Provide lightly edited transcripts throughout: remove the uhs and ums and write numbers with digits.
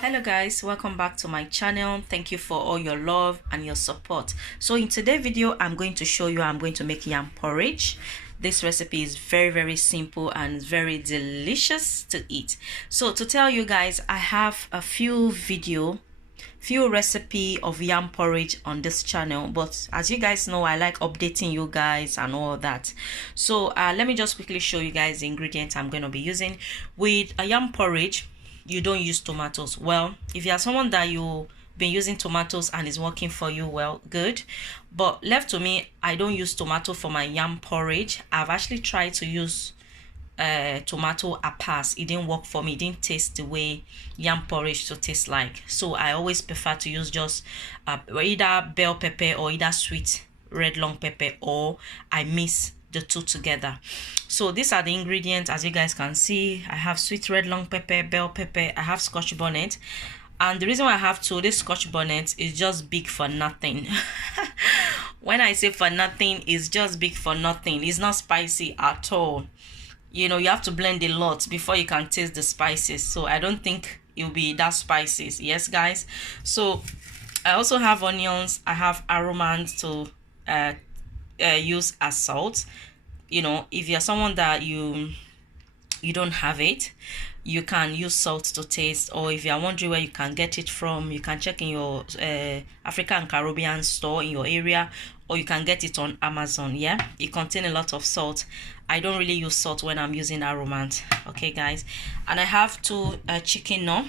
Hello guys, welcome back to my channel. Thank you for all your love and your support. So in today's video, I'm going to show you how I'm going to make yam porridge. This recipe is very simple and very delicious to eat. So to tell you guys, I have a few recipe of yam porridge on this channel, but as you guys know, I like updating you guys and all that. So let me just quickly show you guys the ingredients I'm going to be using. With a yam porridge, you don't use tomatoes. Well, if you are someone that you've been using tomatoes and is working for you, well, good. But left to me, I don't use tomato for my yam porridge. I've actually tried to use tomato a pass. It didn't work for me. It didn't taste the way yam porridge to taste like. So I always prefer to use just either bell pepper or either sweet red long pepper, or I mix the two together. So these are the ingredients. As you guys can see, I have sweet red long pepper, bell pepper, I have scotch bonnet. And the reason why I have this scotch bonnet is just big for nothing. When I say for nothing, it's just big for nothing. It's not spicy at all. You know, you have to blend a lot before you can taste the spices. So I don't think it'll be that spicy. Yes guys. So I also have onions. I have aromas to use as salt. You know, if you're someone that you don't have it, you can use salt to taste. Or if you're wondering where you can get it from, you can check in your African Caribbean store in your area, or you can get it on Amazon. Yeah, it contains a lot of salt. I don't really use salt when I'm using aromat. Okay guys, and I have two chicken no,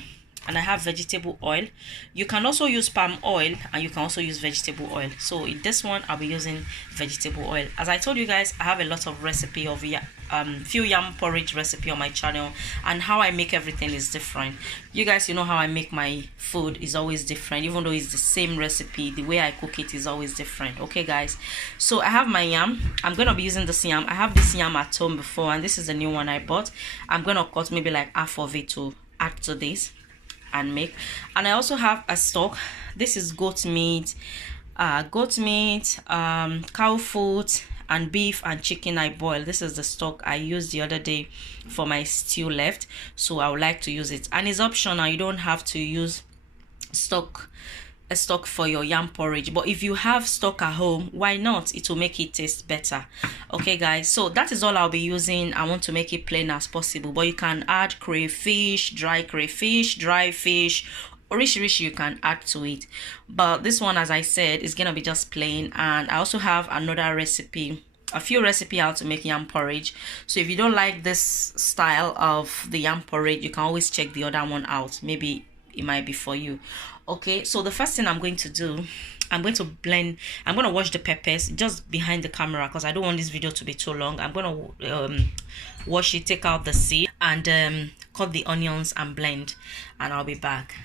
and I have vegetable oil. You can also use palm oil, and you can also use vegetable oil. So in this one, I'll be using vegetable oil. As I told you guys, I have a lot of recipe of few yam porridge recipe on my channel, and how I make everything is different. You guys, you know how I make my food is always different. Even though it's the same recipe, the way I cook it is always different. Okay guys, so I have my yam. I'm gonna be using this yam. I have this yam at home before, and this is the new one I bought. I'm gonna cut maybe like half of it to add to this and make. And I also have a stock. This is goat meat, cow foot, and beef and chicken I boil. This is the stock I used the other day for my stew left, so I would like to use it. And it's optional. You don't have to use a stock for your yam porridge, but if you have stock at home, why not? It will make it taste better. Okay guys, so that is all I'll be using. I want to make it plain as possible, but you can add crayfish, dry fish, orish you can add to it. But this one, as I said, is gonna be just plain. And I also have another recipe, a few recipe how to make yam porridge. So if you don't like this style of the yam porridge, you can always check the other one out. Maybe it might be for you. Okay, so the first thing I'm going to do, I'm going to wash the peppers just behind the camera because I don't want this video to be too long. I'm going to wash it, take out the seed, and cut the onions and blend, and I'll be back.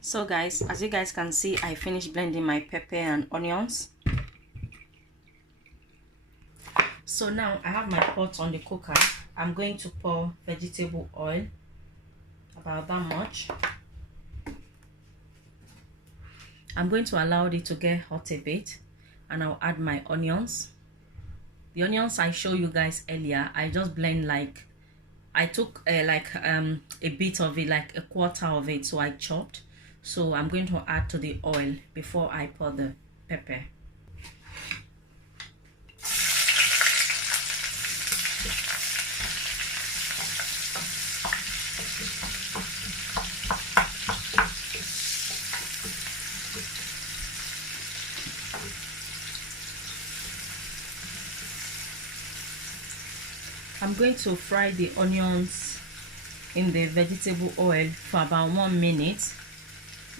So guys, as you guys can see, I finished blending my pepper and onions. So now I have my pot on the cooker. I'm going to pour vegetable oil, about that much. I'm going to allow it to get hot a bit, and I'll add my onions. The onions I showed you guys earlier, I just blend like, I took a bit of it, like a quarter of it, so I chopped. So I'm going to add to the oil before I pour the pepper. I'm going to fry the onions in the vegetable oil for about 1 minute.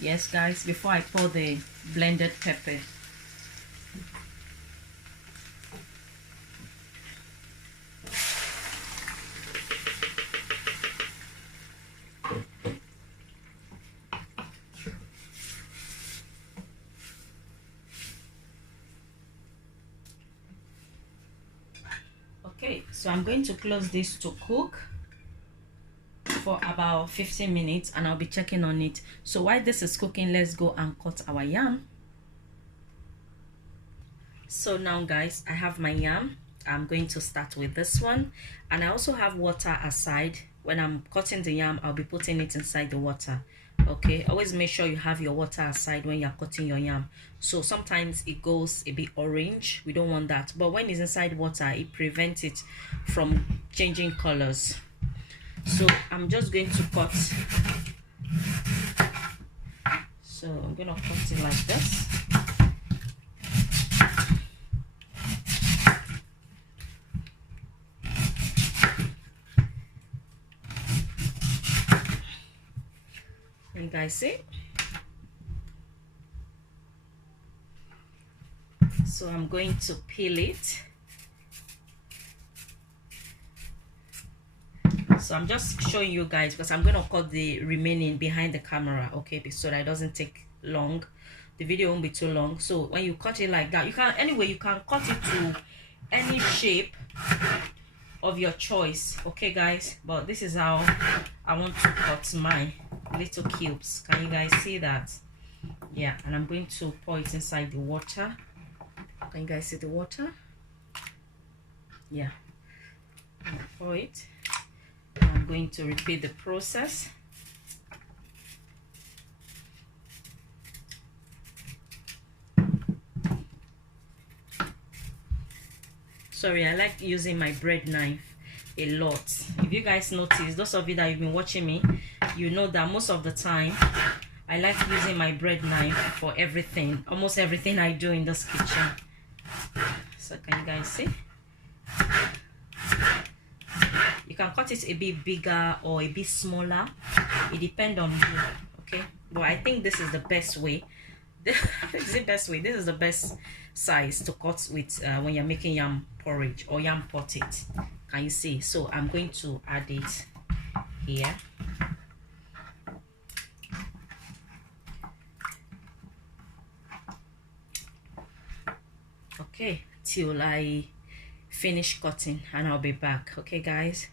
Yes guys, before I pour the blended pepper. Okay, so I'm going to close this to cook for about 15 minutes, and I'll be checking on it. So while this is cooking, let's go and cut our yam. So now guys, I have my yam. I'm going to start with this one, and I also have water aside when I'm cutting the yam, I'll be putting it inside the water. Okay, always make sure you have your water aside when you're cutting your yam. So sometimes it goes a bit orange, we don't want that, but when it's inside water, it prevents it from changing colors. So I'm just going to cut. So I'm gonna cut it like this. You guys see? So I'm going to peel it. So I'm just showing you guys because I'm going to cut the remaining behind the camera, okay, so that it doesn't take long. The video won't be too long. So when you cut it like that, you can, anyway, you can cut it to any shape of your choice, okay guys, but this is how I want to cut my little cubes. Can you guys see that? Yeah, and I'm going to pour it inside the water. Can you guys see the water? Yeah, pour it. I'm going to repeat the process. Sorry, I like using my bread knife a lot. If you guys notice, those of you that have been watching me, you know that most of the time I like using my bread knife for everything, almost everything I do in this kitchen. So can you guys see? You can cut it a bit bigger or a bit smaller, it depends on you, okay, but I think this is the best way. This is the best way. This is the best size to cut with when you're making yam porridge or yam pottage. Can you see? So I'm going to add it here. Okay, till I finish cutting, and I'll be back. Okay guys,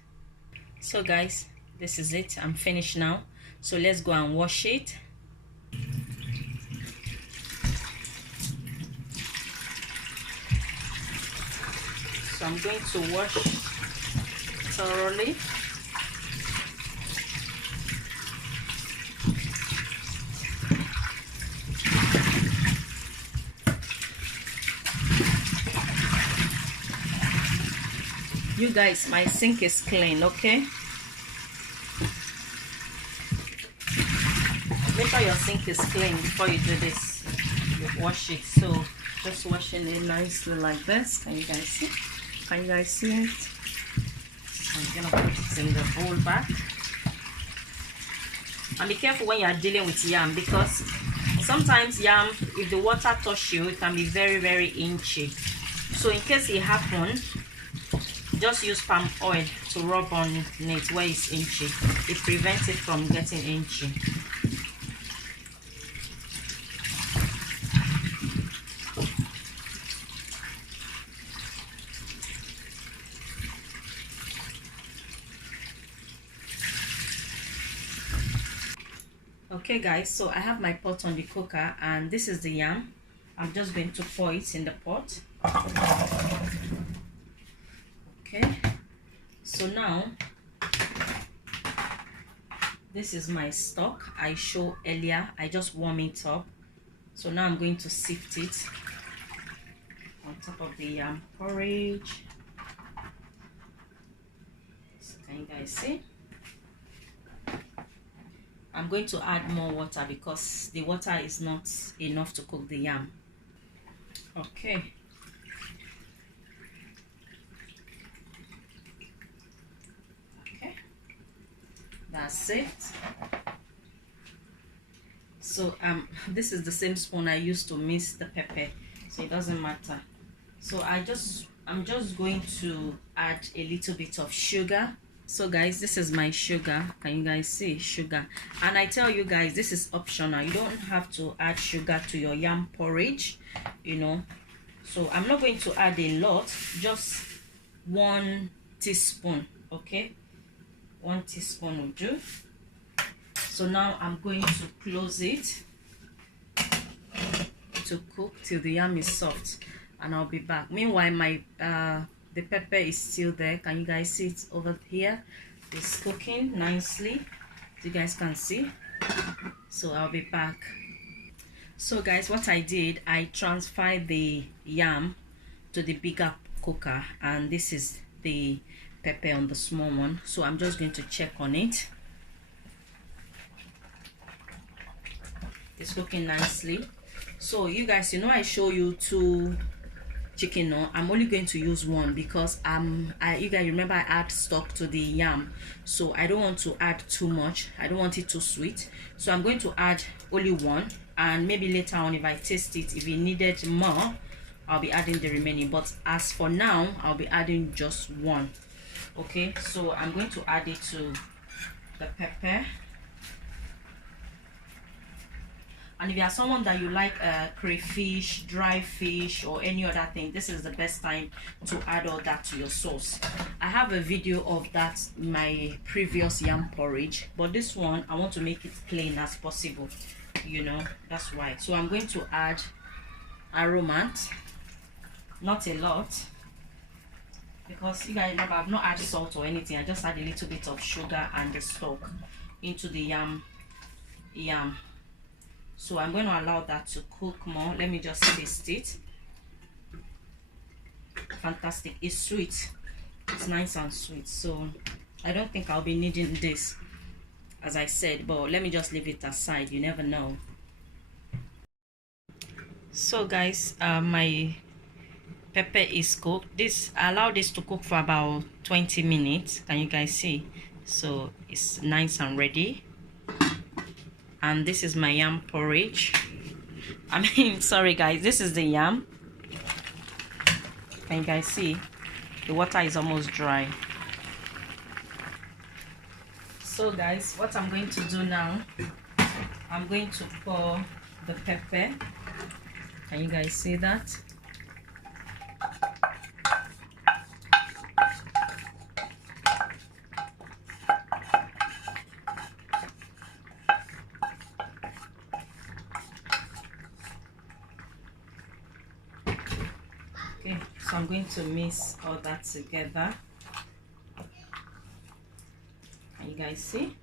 so guys, this is it. I'm finished now, so let's go and wash it. So I'm going to wash thoroughly. You guys, my sink is clean, okay? Make sure your sink is clean before you do this. You wash it. So just washing it nicely like this. Can you guys see? Can you guys see it? So I'm gonna put it in the bowl back. And be careful when you are dealing with yam, because sometimes yam, if the water touch you, it can be very, very inchy. So in case it happens, just use palm oil to rub on it where it's inchy. It prevents it from getting inchy. Okay guys, so I have my pot on the cooker, and this is the yam. I'm just going to pour it in the pot. Okay, so now this is my stock I showed earlier. I just warm it up. So now I'm going to sift it on top of the yam porridge. So can you guys see? I'm going to add more water because the water is not enough to cook the yam. Okay. Okay. That's it. So this is the same spoon I used to mix the pepper, so it doesn't matter. So I'm just going to add a little bit of sugar. So guys, this is my sugar. Can you guys see sugar? And I tell you guys, this is optional. You don't have to add sugar to your yam porridge, you know. So I'm not going to add a lot, just 1 teaspoon, okay? 1 teaspoon will do. So now I'm going to close it to cook till the yam is soft, and I'll be back. Meanwhile, my the pepper is still there. Can you guys see it over here? It's cooking nicely, as you guys can see. So I'll be back. So guys, what I did, I transferred the yam to the bigger cooker, and this is the pepper on the small one. So I'm just going to check on it. It's cooking nicely. So you guys, you know, I show you 2 chicken. No, I'm only going to use 1 because you guys remember I add stock to the yam, so I don't want to add too much. I don't want it too sweet, so I'm going to add only 1, and maybe later on, if I taste it, if it needed more, I'll be adding the remaining. But as for now, I'll be adding just 1. Okay, so I'm going to add it to the pepper. And if you are someone that you like crayfish, dry fish, or any other thing, this is the best time to add all that to your sauce. I have a video of that in my previous yam porridge, but this one I want to make it plain as possible, you know, that's why. So I'm going to add aromate, not a lot, because you guys remember I've not added salt or anything. I just add a little bit of sugar and the stock into the yam. So I'm going to allow that to cook more. Let me just taste it. Fantastic. It's sweet. It's nice and sweet. So I don't think I'll be needing this, as I said, but let me just leave it aside. You never know. So guys, my pepper is cooked. I allow this to cook for about 20 minutes. Can you guys see? So it's nice and ready. And this is my yam porridge. Sorry guys, this is the yam. Can you guys see? The water is almost dry. So guys, what I'm going to do now, I'm going to pour the pepper. Can you guys see that? Okay, so I'm going to mix all that together. Can you guys see?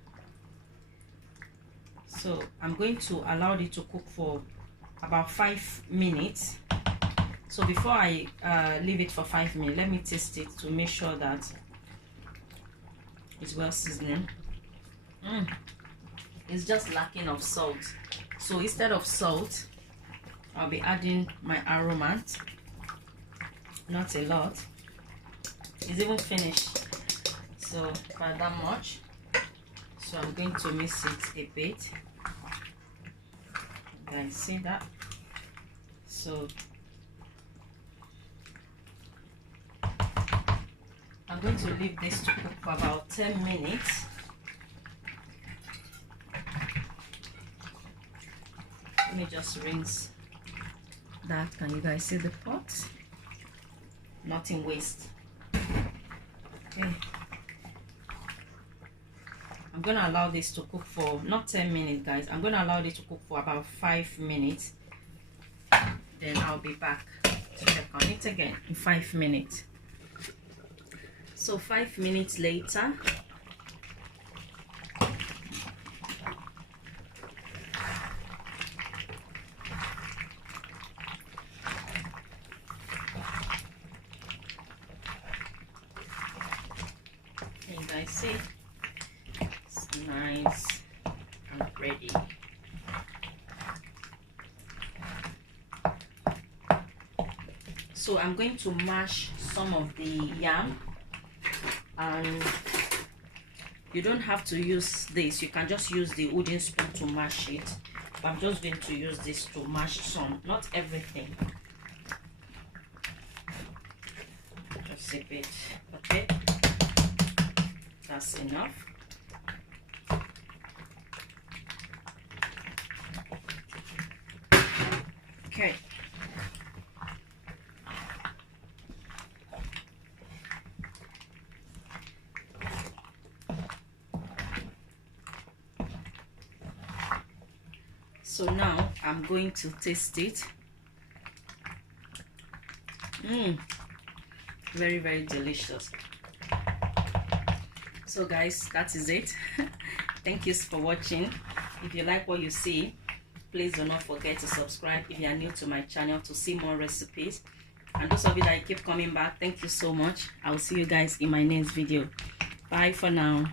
So I'm going to allow it to cook for about 5 minutes. So before I leave it for 5 minutes, let me taste it to make sure that it's well seasoned. It's just lacking of salt. So instead of salt, I'll be adding my aromate. Not a lot. It's even finished, so not that much. So I'm going to mix it a bit. You guys see that? So I'm going to leave this to cook for about 10 minutes. Let me just rinse that. Can you guys see the pot? Nothing waste. Okay, I'm gonna allow this to cook for not 10 minutes guys. I'm gonna allow this to cook for about 5 minutes, then I'll be back to check on it again in 5 minutes. So 5 minutes later, you guys see it's nice and ready. So I'm going to mash some of the yam, and you don't have to use this, you can just use the wooden spoon to mash it, but I'm just going to use this to mash some, not everything, just a bit. Okay, that's enough. Okay, so now I'm going to taste it. Very, very delicious. So guys, that is it. Thank you for watching. If you like what you see, please do not forget to subscribe if you are new to my channel to see more recipes. And those of you that keep coming back, thank you so much. I will see you guys in my next video. Bye for now.